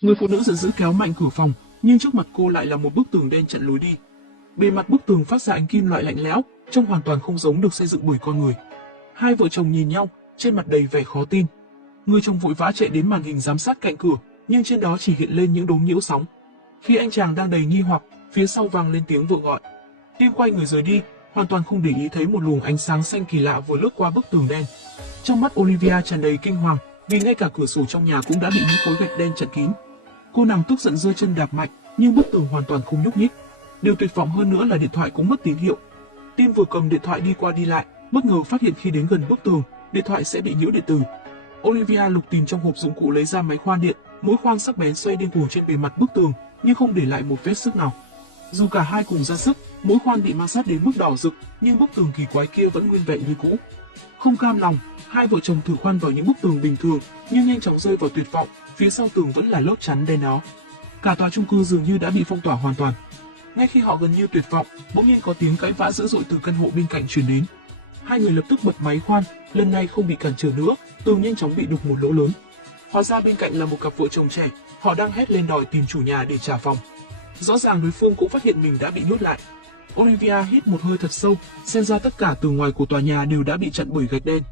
Người phụ nữ giận dữ kéo mạnh cửa phòng, nhưng trước mặt cô lại là một bức tường đen chặn lối đi. Bề mặt bức tường phát ra ánh kim loại lạnh lẽo, trông hoàn toàn không giống được xây dựng bởi con người. Hai vợ chồng nhìn nhau, trên mặt đầy vẻ khó tin. Người chồng vội vã chạy đến màn hình giám sát cạnh cửa, nhưng trên đó chỉ hiện lên những đốm nhiễu sóng. Khi anh chàng đang đầy nghi hoặc, phía sau vang lên tiếng vợ gọi. Tim quay người rời đi, hoàn toàn không để ý thấy một luồng ánh sáng xanh kỳ lạ vừa lướt qua bức tường đen. Trong mắt Olivia tràn đầy kinh hoàng, vì ngay cả cửa sổ trong nhà cũng đã bị những khối gạch đen chặn kín. Cô nàng tức giận giơ chân đạp mạnh, nhưng bức tường hoàn toàn không nhúc nhích. Điều tuyệt vọng hơn nữa là điện thoại cũng mất tín hiệu. Tim vừa cầm điện thoại đi qua đi lại, bất ngờ phát hiện khi đến gần bức tường, điện thoại sẽ bị nhiễu điện tử. Olivia lục tìm trong hộp dụng cụ lấy ra máy khoan điện, mũi khoan sắc bén xoay điên cuồng trên bề mặt bức tường, nhưng không để lại một vết sức nào. Dù cả hai cùng ra sức, mũi khoan bị ma sát đến mức đỏ rực, nhưng bức tường kỳ quái kia vẫn nguyên vẹn như cũ. Không cam lòng, hai vợ chồng thử khoan vào những bức tường bình thường, nhưng nhanh chóng rơi vào tuyệt vọng, phía sau tường vẫn là lớp chắn đen đó. Cả tòa chung cư dường như đã bị phong tỏa hoàn toàn. Ngay khi họ gần như tuyệt vọng, bỗng nhiên có tiếng cãi vã dữ dội từ căn hộ bên cạnh truyền đến. Hai người lập tức bật máy khoan, lần này không bị cản trở nữa, tường nhanh chóng bị đục một lỗ lớn. Hóa ra bên cạnh là một cặp vợ chồng trẻ, họ đang hét lên đòi tìm chủ nhà để trả phòng. Rõ ràng đối phương cũng phát hiện mình đã bị nhốt lại. Olivia hít một hơi thật sâu, xem ra tất cả tường ngoài của tòa nhà đều đã bị chặn bởi gạch đen.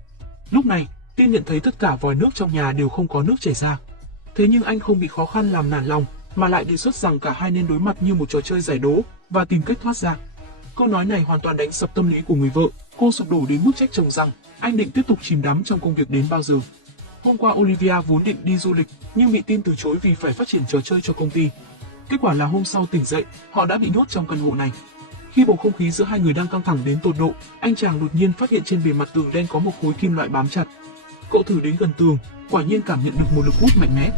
Lúc này, Tim nhận thấy tất cả vòi nước trong nhà đều không có nước chảy ra. Thế nhưng anh không bị khó khăn làm nản lòng, mà lại đề xuất rằng cả hai nên đối mặt như một trò chơi giải đố và tìm cách thoát ra. Câu nói này hoàn toàn đánh sập tâm lý của người vợ, cô sụp đổ đến mức trách chồng rằng anh định tiếp tục chìm đắm trong công việc đến bao giờ. Hôm qua Olivia vốn định đi du lịch, nhưng bị Tim từ chối vì phải phát triển trò chơi cho công ty. Kết quả là hôm sau tỉnh dậy, họ đã bị nhốt trong căn hộ này. Khi bầu không khí giữa hai người đang căng thẳng đến tột độ, anh chàng đột nhiên phát hiện trên bề mặt tường đen có một khối kim loại bám chặt. Cậu thử đến gần tường, quả nhiên cảm nhận được một lực hút mạnh mẽ.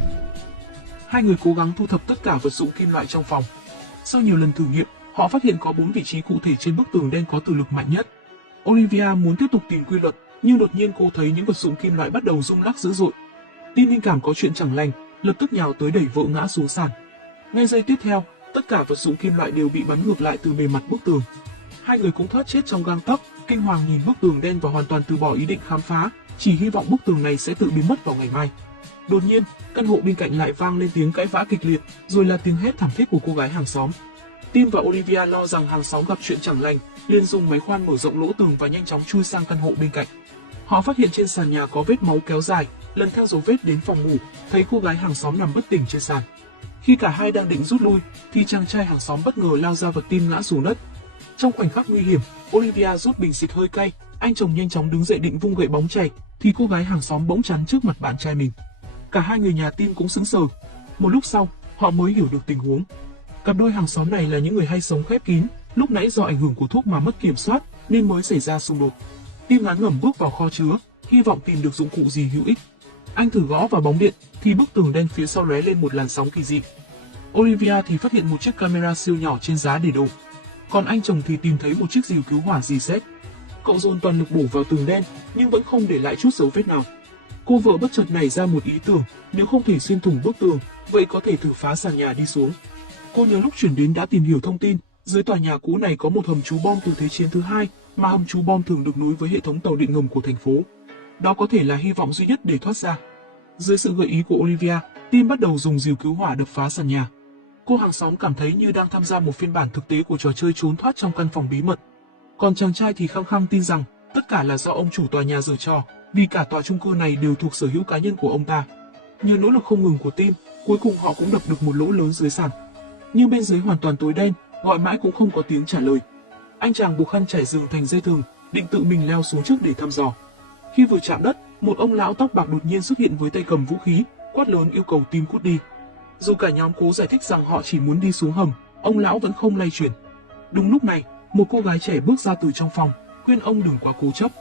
Hai người cố gắng thu thập tất cả vật dụng kim loại trong phòng. Sau nhiều lần thử nghiệm, họ phát hiện có 4 vị trí cụ thể trên bức tường đen có từ lực mạnh nhất. Olivia muốn tiếp tục tìm quy luật, nhưng đột nhiên cô thấy những vật dụng kim loại bắt đầu rung lắc dữ dội. Tin linh cảm có chuyện chẳng lành, lập tức nhào tới đẩy vợ ngã xuống sàn. Ngay giây tiếp theo, tất cả vật dụng kim loại đều bị bắn ngược lại từ bề mặt bức tường. Hai người cũng thoát chết trong gang tấc, kinh hoàng nhìn bức tường đen và hoàn toàn từ bỏ ý định khám phá, chỉ hy vọng bức tường này sẽ tự biến mất vào ngày mai. Đột nhiên, căn hộ bên cạnh lại vang lên tiếng cãi vã kịch liệt, rồi là tiếng hét thảm thiết của cô gái hàng xóm. Tim và Olivia lo rằng hàng xóm gặp chuyện chẳng lành, liền dùng máy khoan mở rộng lỗ tường và nhanh chóng chui sang căn hộ bên cạnh. Họ phát hiện trên sàn nhà có vết máu kéo dài, lần theo dấu vết đến phòng ngủ, thấy cô gái hàng xóm nằm bất tỉnh trên sàn. Khi cả hai đang định rút lui, thì chàng trai hàng xóm bất ngờ lao ra vật Tim ngã xuống đất. Trong khoảnh khắc nguy hiểm, Olivia rút bình xịt hơi cay, anh chồng nhanh chóng đứng dậy định vung gậy bóng chày, thì cô gái hàng xóm bỗng chắn trước mặt bạn trai mình. Cả hai người nhà Tim cũng sững sờ. Một lúc sau, họ mới hiểu được tình huống. Cặp đôi hàng xóm này là những người hay sống khép kín, lúc nãy do ảnh hưởng của thuốc mà mất kiểm soát nên mới xảy ra xung đột. Tim ngán ngẩm bước vào kho chứa, hy vọng tìm được dụng cụ gì hữu ích. Anh thử gõ vào bóng điện thì bức tường đen phía sau lóe lên một làn sóng kỳ dị. Olivia thì phát hiện một chiếc camera siêu nhỏ trên giá để đồ. Còn anh chồng thì tìm thấy một chiếc rìu cứu hỏa reset. Cậu dồn toàn lực bổ vào tường đen nhưng vẫn không để lại chút dấu vết nào. Cô vợ bất chợt nảy ra một ý tưởng, nếu không thể xuyên thủng bức tường, vậy có thể thử phá sàn nhà đi xuống. Cô nhớ lúc chuyển đến đã tìm hiểu thông tin, dưới tòa nhà cũ này có một hầm trú bom từ Thế chiến thứ hai, mà hầm trú bom thường được nối với hệ thống tàu điện ngầm của thành phố. Đó có thể là hy vọng duy nhất để thoát ra. Dưới sự gợi ý của Olivia, Tim bắt đầu dùng rìu cứu hỏa đập phá sàn nhà. Cô hàng xóm cảm thấy như đang tham gia một phiên bản thực tế của trò chơi trốn thoát trong căn phòng bí mật. Còn chàng trai thì khăng khăng tin rằng tất cả là do ông chủ tòa nhà giở trò, vì cả tòa chung cư này đều thuộc sở hữu cá nhân của ông ta. Nhờ nỗ lực không ngừng của Tim, cuối cùng họ cũng đập được một lỗ lớn dưới sàn. Nhưng bên dưới hoàn toàn tối đen, gọi mãi cũng không có tiếng trả lời. Anh chàng buộc khăn trải giường thành dây thừng, định tự mình leo xuống trước để thăm dò. Khi vừa chạm đất, một ông lão tóc bạc đột nhiên xuất hiện với tay cầm vũ khí, quát lớn yêu cầu Tim cút đi. Dù cả nhóm cố giải thích rằng họ chỉ muốn đi xuống hầm, ông lão vẫn không lay chuyển. Đúng lúc này, một cô gái trẻ bước ra từ trong phòng, khuyên ông đừng quá cố chấp.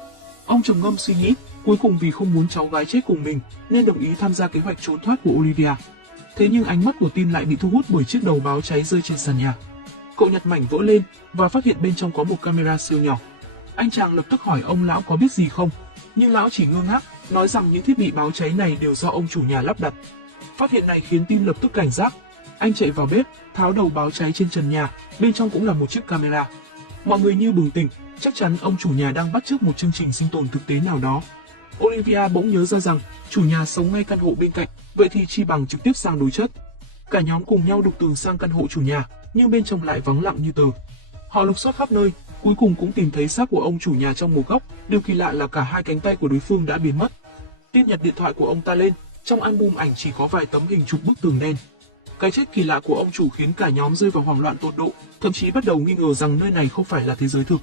Ông trầm ngâm suy nghĩ, cuối cùng vì không muốn cháu gái chết cùng mình, nên đồng ý tham gia kế hoạch trốn thoát của Olivia. Thế nhưng ánh mắt của Tim lại bị thu hút bởi chiếc đầu báo cháy rơi trên sàn nhà. Cậu nhặt mảnh vỡ lên và phát hiện bên trong có một camera siêu nhỏ. Anh chàng lập tức hỏi ông lão có biết gì không, nhưng lão chỉ ngơ ngác, nói rằng những thiết bị báo cháy này đều do ông chủ nhà lắp đặt. Phát hiện này khiến Tim lập tức cảnh giác. Anh chạy vào bếp, tháo đầu báo cháy trên trần nhà, bên trong cũng là một chiếc camera. Mọi người như bừng tỉnh, chắc chắn ông chủ nhà đang bắt chước một chương trình sinh tồn thực tế nào đó. Olivia bỗng nhớ ra rằng chủ nhà sống ngay căn hộ bên cạnh, vậy thì chi bằng trực tiếp sang đối chất. Cả nhóm cùng nhau đục tường sang căn hộ chủ nhà, nhưng bên trong lại vắng lặng như tờ. Họ lục soát khắp nơi, cuối cùng cũng tìm thấy xác của ông chủ nhà trong một góc. Điều kỳ lạ là cả hai cánh tay của đối phương đã biến mất. Tin nhặt điện thoại của ông ta lên, trong album ảnh chỉ có vài tấm hình chụp bức tường đen. Cái chết kỳ lạ của ông chủ khiến cả nhóm rơi vào hoảng loạn tột độ, thậm chí bắt đầu nghi ngờ rằng nơi này không phải là thế giới thực.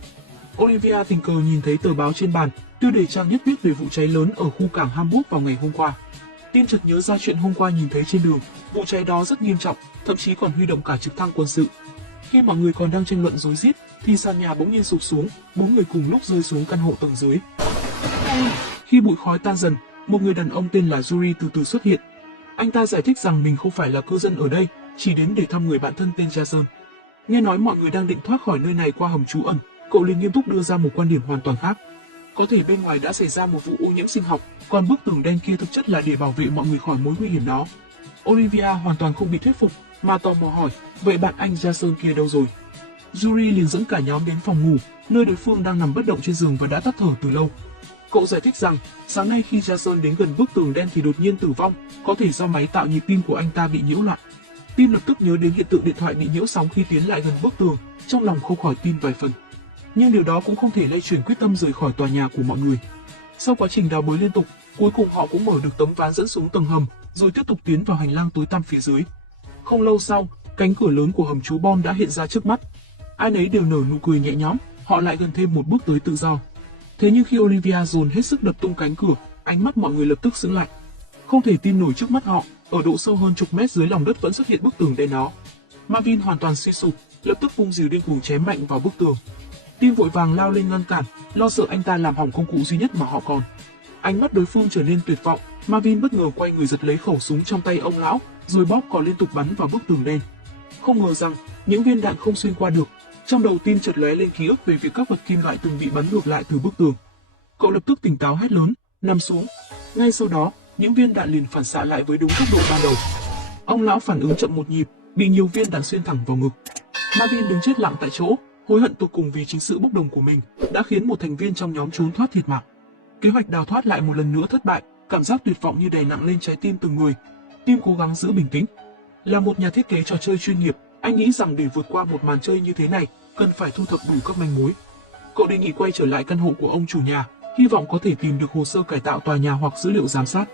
Olivia tình cờ nhìn thấy tờ báo trên bàn, tiêu đề trang nhất viết về vụ cháy lớn ở khu cảng Hamburg vào ngày hôm qua. Tim chợt nhớ ra chuyện hôm qua nhìn thấy trên đường, vụ cháy đó rất nghiêm trọng, thậm chí còn huy động cả trực thăng quân sự. Khi mọi người còn đang tranh luận rối rít, thì sàn nhà bỗng nhiên sụp xuống, 4 người cùng lúc rơi xuống căn hộ tầng dưới. Khi bụi khói tan dần, một người đàn ông tên là Yuri từ từ xuất hiện. Anh ta giải thích rằng mình không phải là cư dân ở đây, chỉ đến để thăm người bạn thân tên Jason. Nghe nói mọi người đang định thoát khỏi nơi này qua hầm trú ẩn, cậu liền nghiêm túc đưa ra một quan điểm hoàn toàn khác. Có thể bên ngoài đã xảy ra một vụ ô nhiễm sinh học, còn bức tường đen kia thực chất là để bảo vệ mọi người khỏi mối nguy hiểm đó. Olivia hoàn toàn không bị thuyết phục, mà tò mò hỏi, vậy bạn anh Jason kia đâu rồi? Yuri liền dẫn cả nhóm đến phòng ngủ, nơi đối phương đang nằm bất động trên giường và đã tắt thở từ lâu. Cậu giải thích rằng, sáng nay khi Jason đến gần bức tường đen thì đột nhiên tử vong, có thể do máy tạo nhịp tim của anh ta bị nhiễu loạn. Tim lập tức nhớ đến hiện tượng điện thoại bị nhiễu sóng khi tiến lại gần bức tường, trong lòng không khỏi tin vài phần. Nhưng điều đó cũng không thể lay chuyển quyết tâm rời khỏi tòa nhà của mọi người. Sau quá trình đào bới liên tục, cuối cùng họ cũng mở được tấm ván dẫn xuống tầng hầm, rồi tiếp tục tiến vào hành lang tối tăm phía dưới. Không lâu sau, cánh cửa lớn của hầm trú bom đã hiện ra trước mắt. Ai nấy đều nở nụ cười nhẹ nhõm, họ lại gần thêm một bước tới tự do. Thế nhưng khi Olivia dồn hết sức đập tung cánh cửa, ánh mắt mọi người lập tức sững lại. Không thể tin nổi trước mắt họ, ở độ sâu hơn chục mét dưới lòng đất vẫn xuất hiện bức tường đen đó. Marvin hoàn toàn suy sụp, lập tức vung rìu điên cuồng chém mạnh vào bức tường. Tim vội vàng lao lên ngăn cản, lo sợ anh ta làm hỏng công cụ duy nhất mà họ còn. Ánh mắt đối phương trở nên tuyệt vọng, Marvin bất ngờ quay người giật lấy khẩu súng trong tay ông lão, rồi bóp cò liên tục bắn vào bức tường đen. Không ngờ rằng những viên đạn không xuyên qua được. Trong đầu Tim chợt lóe lên ký ức về việc các vật kim loại từng bị bắn ngược lại từ bức tường. Cậu lập tức tỉnh táo hét lớn, nằm xuống. Ngay sau đó, những viên đạn liền phản xạ lại với đúng tốc độ ban đầu. Ông lão phản ứng chậm một nhịp, bị nhiều viên đạn xuyên thẳng vào ngực. Marvin đứng chết lặng tại chỗ, hối hận tột cùng vì chính sự bốc đồng của mình đã khiến một thành viên trong nhóm trốn thoát thiệt mạng. Kế hoạch đào thoát lại một lần nữa thất bại, cảm giác tuyệt vọng như đè nặng lên trái tim từng người. Tim cố gắng giữ bình tĩnh. Là một nhà thiết kế trò chơi chuyên nghiệp, anh nghĩ rằng để vượt qua một màn chơi như thế này, cần phải thu thập đủ các manh mối. Cậu đề nghị quay trở lại căn hộ của ông chủ nhà, hy vọng có thể tìm được hồ sơ cải tạo tòa nhà hoặc dữ liệu giám sát.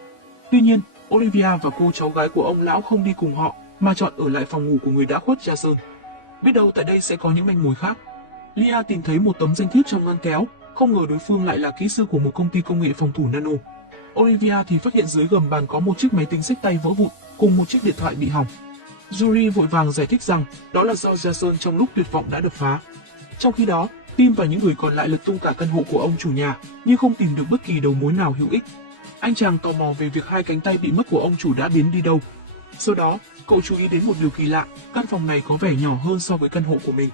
Tuy nhiên, Olivia và cô cháu gái của ông lão không đi cùng họ, mà chọn ở lại phòng ngủ của người đã khuất Jason. Biết đâu tại đây sẽ có những manh mối khác. Lia tìm thấy một tấm danh thiếp trong ngăn kéo, không ngờ đối phương lại là kỹ sư của một công ty công nghệ phòng thủ nano. Olivia thì phát hiện dưới gầm bàn có một chiếc máy tính xách tay vỡ vụn, cùng một chiếc điện thoại bị hỏng. Yuri vội vàng giải thích rằng đó là do Jason trong lúc tuyệt vọng đã đập phá. Trong khi đó, Tim và những người còn lại lật tung cả căn hộ của ông chủ nhà, nhưng không tìm được bất kỳ đầu mối nào hữu ích. Anh chàng tò mò về việc hai cánh tay bị mất của ông chủ đã biến đi đâu. Sau đó, cậu chú ý đến một điều kỳ lạ, căn phòng này có vẻ nhỏ hơn so với căn hộ của mình.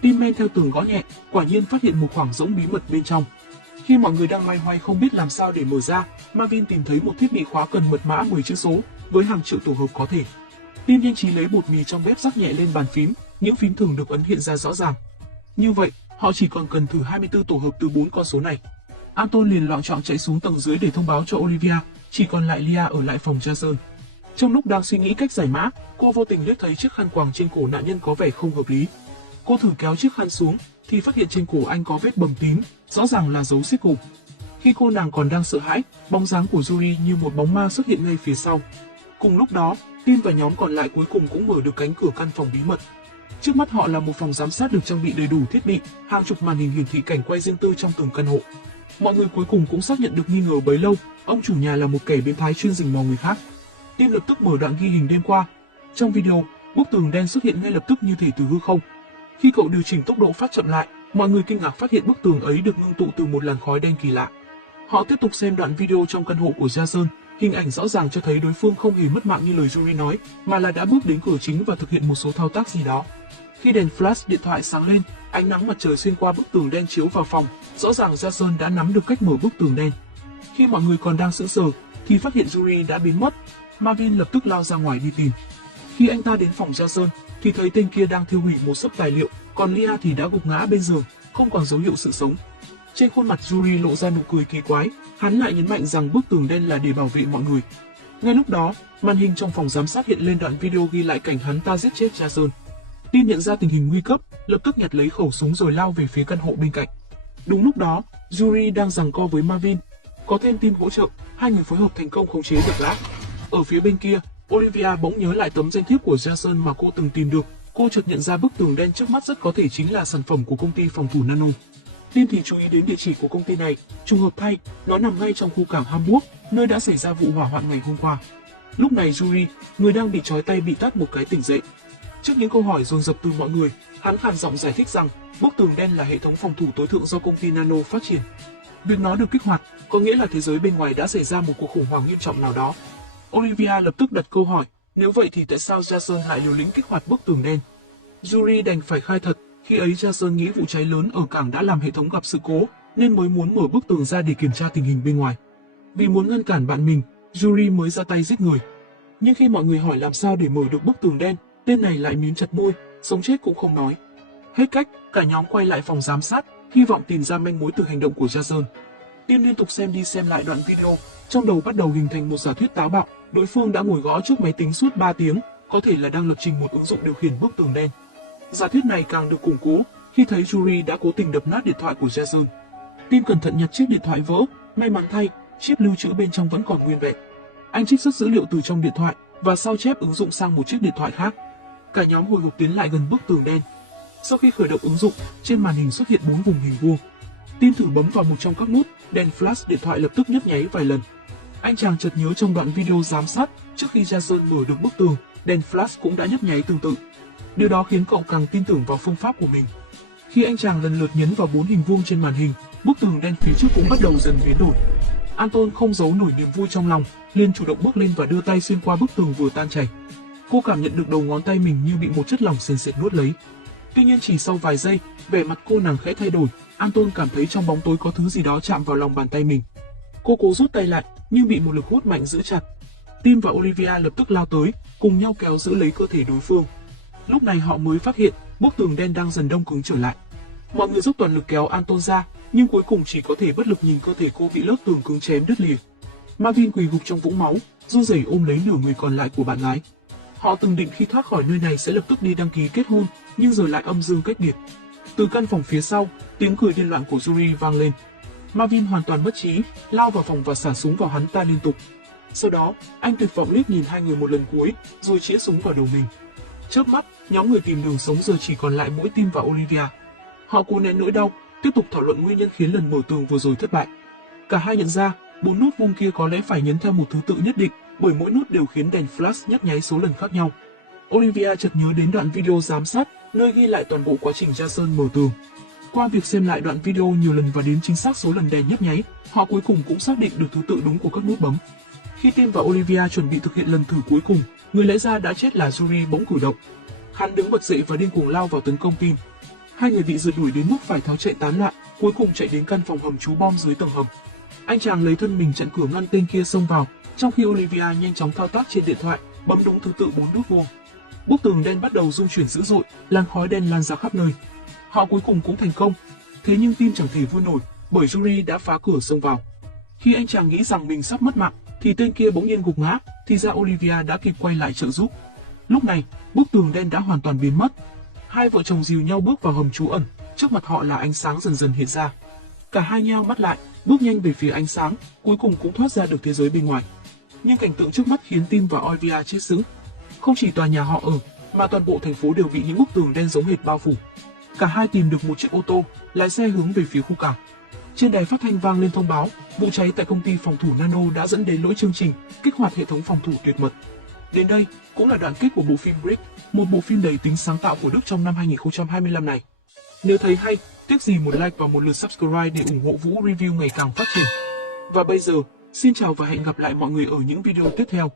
Tim men theo tường gõ nhẹ, quả nhiên phát hiện một khoảng rỗng bí mật bên trong. Khi mọi người đang loay hoay không biết làm sao để mở ra, Marvin tìm thấy một thiết bị khóa cần mật mã 10 chữ số, với hàng triệu tổ hợp có thể. Tim nhanh trí lấy bột mì trong bếp rắc nhẹ lên bàn phím, những phím thường được ấn hiện ra rõ ràng. Như vậy, họ chỉ còn cần thử 24 tổ hợp từ 4 con số này. Anton liền loạng choạng chạy xuống tầng dưới để thông báo cho Olivia, chỉ còn lại Lia ở lại phòng Jason. Trong lúc đang suy nghĩ cách giải mã, cô vô tình liếc thấy chiếc khăn quàng trên cổ nạn nhân có vẻ không hợp lý. Cô thử kéo chiếc khăn xuống, thì phát hiện trên cổ anh có vết bầm tím, rõ ràng là dấu siết cổ. Khi cô nàng còn đang sợ hãi, bóng dáng của Yuri như một bóng ma xuất hiện ngay phía sau. Cùng lúc đó, Tim và nhóm còn lại cuối cùng cũng mở được cánh cửa căn phòng bí mật. Trước mắt họ là một phòng giám sát được trang bị đầy đủ thiết bị, hàng chục màn hình hiển thị cảnh quay riêng tư trong từng căn hộ. Mọi người cuối cùng cũng xác nhận được nghi ngờ bấy lâu, ông chủ nhà là một kẻ biến thái chuyên rình mò người khác. Tim lập tức mở đoạn ghi hình đêm qua. Trong video, bức tường đen xuất hiện ngay lập tức như thể từ hư không. Khi cậu điều chỉnh tốc độ phát chậm lại, mọi người kinh ngạc phát hiện bức tường ấy được ngưng tụ từ một làn khói đen kỳ lạ. Họ tiếp tục xem đoạn video trong căn hộ của Jason, hình ảnh rõ ràng cho thấy đối phương không hề mất mạng như lời Yuri nói, mà là đã bước đến cửa chính và thực hiện một số thao tác gì đó. Khi đèn flash điện thoại sáng lên, ánh nắng mặt trời xuyên qua bức tường đen chiếu vào phòng, rõ ràng Jason đã nắm được cách mở bức tường đen. Khi mọi người còn đang sững sờ, thì phát hiện Yuri đã biến mất. Marvin lập tức lao ra ngoài đi tìm. Khi anh ta đến phòng Jason, thì thấy tên kia đang thiêu hủy một xấp tài liệu, còn Lia thì đã gục ngã bên giường, không còn dấu hiệu sự sống. Trên khuôn mặt Yuri lộ ra nụ cười kỳ quái, hắn lại nhấn mạnh rằng bức tường đen là để bảo vệ mọi người. Ngay lúc đó, màn hình trong phòng giám sát hiện lên đoạn video ghi lại cảnh hắn ta giết chết Jason. Tim nhận ra tình hình nguy cấp, lập tức nhặt lấy khẩu súng rồi lao về phía căn hộ bên cạnh. Đúng lúc đó, Yuri đang giằng co với Marvin. Có thêm Tim hỗ trợ, hai người phối hợp thành công khống chế được gã. Ở phía bên kia, Olivia bỗng nhớ lại tấm danh thiếp của Jason mà cô từng tìm được. Cô chợt nhận ra bức tường đen trước mắt rất có thể chính là sản phẩm của công ty phòng thủ Nano. Tim thì chú ý đến địa chỉ của công ty này, trùng hợp thay, nó nằm ngay trong khu cảng Hamburg, nơi đã xảy ra vụ hỏa hoạn ngày hôm qua. Lúc này Yuri, người đang bị trói tay bị tát một cái tỉnh dậy. Trước những câu hỏi dồn dập từ mọi người, hắn khàn giọng giải thích rằng bức tường đen là hệ thống phòng thủ tối thượng do công ty Nano phát triển. Việc nó được kích hoạt có nghĩa là thế giới bên ngoài đã xảy ra một cuộc khủng hoảng nghiêm trọng nào đó. Olivia lập tức đặt câu hỏi, nếu vậy thì tại sao Jason lại liều lĩnh kích hoạt bức tường đen? Yuri đành phải khai thật, khi ấy Jason nghĩ vụ cháy lớn ở cảng đã làm hệ thống gặp sự cố, nên mới muốn mở bức tường ra để kiểm tra tình hình bên ngoài. Vì muốn ngăn cản bạn mình, Yuri mới ra tay giết người. Nhưng khi mọi người hỏi làm sao để mở được bức tường đen, tên này lại mím chặt môi, sống chết cũng không nói. Hết cách, cả nhóm quay lại phòng giám sát, hy vọng tìm ra manh mối từ hành động của Jason. Tim liên tục xem đi xem lại đoạn video, trong đầu bắt đầu hình thành một giả thuyết táo bạo, đối phương đã ngồi gõ trước máy tính suốt 3 tiếng, có thể là đang lập trình một ứng dụng điều khiển bức tường đen. Giả thuyết này càng được củng cố khi thấy Yuri đã cố tình đập nát điện thoại của Jason. Tim cẩn thận nhặt chiếc điện thoại vỡ, may mắn thay, chip lưu trữ bên trong vẫn còn nguyên vẹn. Anh trích xuất dữ liệu từ trong điện thoại và sao chép ứng dụng sang một chiếc điện thoại khác. Cả nhóm hồi hộp tiến lại gần bức tường đen. Sau khi khởi động ứng dụng, trên màn hình xuất hiện 4 vùng hình vuông. Tim thử bấm vào một trong các nút, đèn flash điện thoại lập tức nhấp nháy vài lần. Anh chàng chợt nhớ trong đoạn video giám sát, trước khi Jason mở được bức tường, đèn flash cũng đã nhấp nháy tương tự. Điều đó khiến cậu càng tin tưởng vào phương pháp của mình. Khi anh chàng lần lượt nhấn vào 4 hình vuông trên màn hình, bức tường đen phía trước cũng bắt đầu dần biến đổi. Anton không giấu nổi niềm vui trong lòng, liền chủ động bước lên và đưa tay xuyên qua bức tường vừa tan chảy. Cô cảm nhận được đầu ngón tay mình như bị một chất lỏng sền sệt nuốt lấy. Tuy nhiên chỉ sau vài giây, vẻ mặt cô nàng khẽ thay đổi, Anton cảm thấy trong bóng tối có thứ gì đó chạm vào lòng bàn tay mình. Cô cố rút tay lại, nhưng bị một lực hút mạnh giữ chặt. Tim và Olivia lập tức lao tới, cùng nhau kéo giữ lấy cơ thể đối phương. Lúc này họ mới phát hiện, bức tường đen đang dần đông cứng trở lại. Mọi người dốc toàn lực kéo Anton ra, nhưng cuối cùng chỉ có thể bất lực nhìn cơ thể cô bị lớp tường cứng chém đứt lìa. Marvin quỳ gục trong vũng máu, run rẩy ôm lấy nửa người còn lại của bạn gái. Họ từng định khi thoát khỏi nơi này sẽ lập tức đi đăng ký kết hôn, nhưng rồi lại âm dương cách biệt. Từ căn phòng phía sau, tiếng cười điên loạn của Yuri vang lên. Marvin hoàn toàn bất trí, lao vào phòng và xả súng vào hắn ta liên tục. Sau đó, anh tuyệt vọng liếc nhìn hai người một lần cuối, rồi chĩa súng vào đầu mình. Chớp mắt, nhóm người tìm đường sống giờ chỉ còn lại mỗi Tim và Olivia. Họ cố nén nỗi đau, tiếp tục thảo luận nguyên nhân khiến lần mở tường vừa rồi thất bại. Cả hai nhận ra, 4 nút vuông kia có lẽ phải nhấn theo một thứ tự nhất định, bởi mỗi nút đều khiến đèn flash nhấp nháy số lần khác nhau. Olivia chợt nhớ đến đoạn video giám sát, nơi ghi lại toàn bộ quá trình Jason mở tường. Qua việc xem lại đoạn video nhiều lần và đến chính xác số lần đèn nhấp nháy, họ cuối cùng cũng xác định được thứ tự đúng của các nút bấm. Khi Tim và Olivia chuẩn bị thực hiện lần thử cuối cùng, người lẽ ra đã chết là Yuri bỗng cử động. Hắn đứng bật dậy và điên cuồng lao vào tấn công Tim. Hai người bị rượt đuổi đến mức phải tháo chạy tán loạn, cuối cùng chạy đến căn phòng hầm trú bom dưới tầng hầm. Anh chàng lấy thân mình chặn cửa ngăn tên kia xông vào, trong khi Olivia nhanh chóng thao tác trên điện thoại, bấm đúng thứ tự 4 nút vuông. Bức tường đen bắt đầu rung chuyển dữ dội, làn khói đen lan ra khắp nơi. Họ cuối cùng cũng thành công, thế nhưng Tim chẳng thể vui nổi, bởi Yuri đã phá cửa xông vào. Khi anh chàng nghĩ rằng mình sắp mất mạng, thì tên kia bỗng nhiên gục ngã, thì ra Olivia đã kịp quay lại trợ giúp. Lúc này, bức tường đen đã hoàn toàn biến mất. Hai vợ chồng dìu nhau bước vào hầm trú ẩn, trước mặt họ là ánh sáng dần dần hiện ra. Cả hai nheo mắt lại, bước nhanh về phía ánh sáng, cuối cùng cũng thoát ra được thế giới bên ngoài. Nhưng cảnh tượng trước mắt khiến Tim và Olivia chết sững. Không chỉ tòa nhà họ ở, mà toàn bộ thành phố đều bị những bức tường đen giống hệt bao phủ. Cả hai tìm được một chiếc ô tô, lái xe hướng về phía khu cảng. Trên đài phát thanh vang lên thông báo, vụ cháy tại công ty phòng thủ Nano đã dẫn đến lỗi chương trình, kích hoạt hệ thống phòng thủ tuyệt mật. Đến đây, cũng là đoạn kết của bộ phim Brick, một bộ phim đầy tính sáng tạo của Đức trong năm 2025 này. Nếu thấy hay, tiếc gì một like và một lượt subscribe để ủng hộ Vũ Review ngày càng phát triển. Và bây giờ, xin chào và hẹn gặp lại mọi người ở những video tiếp theo.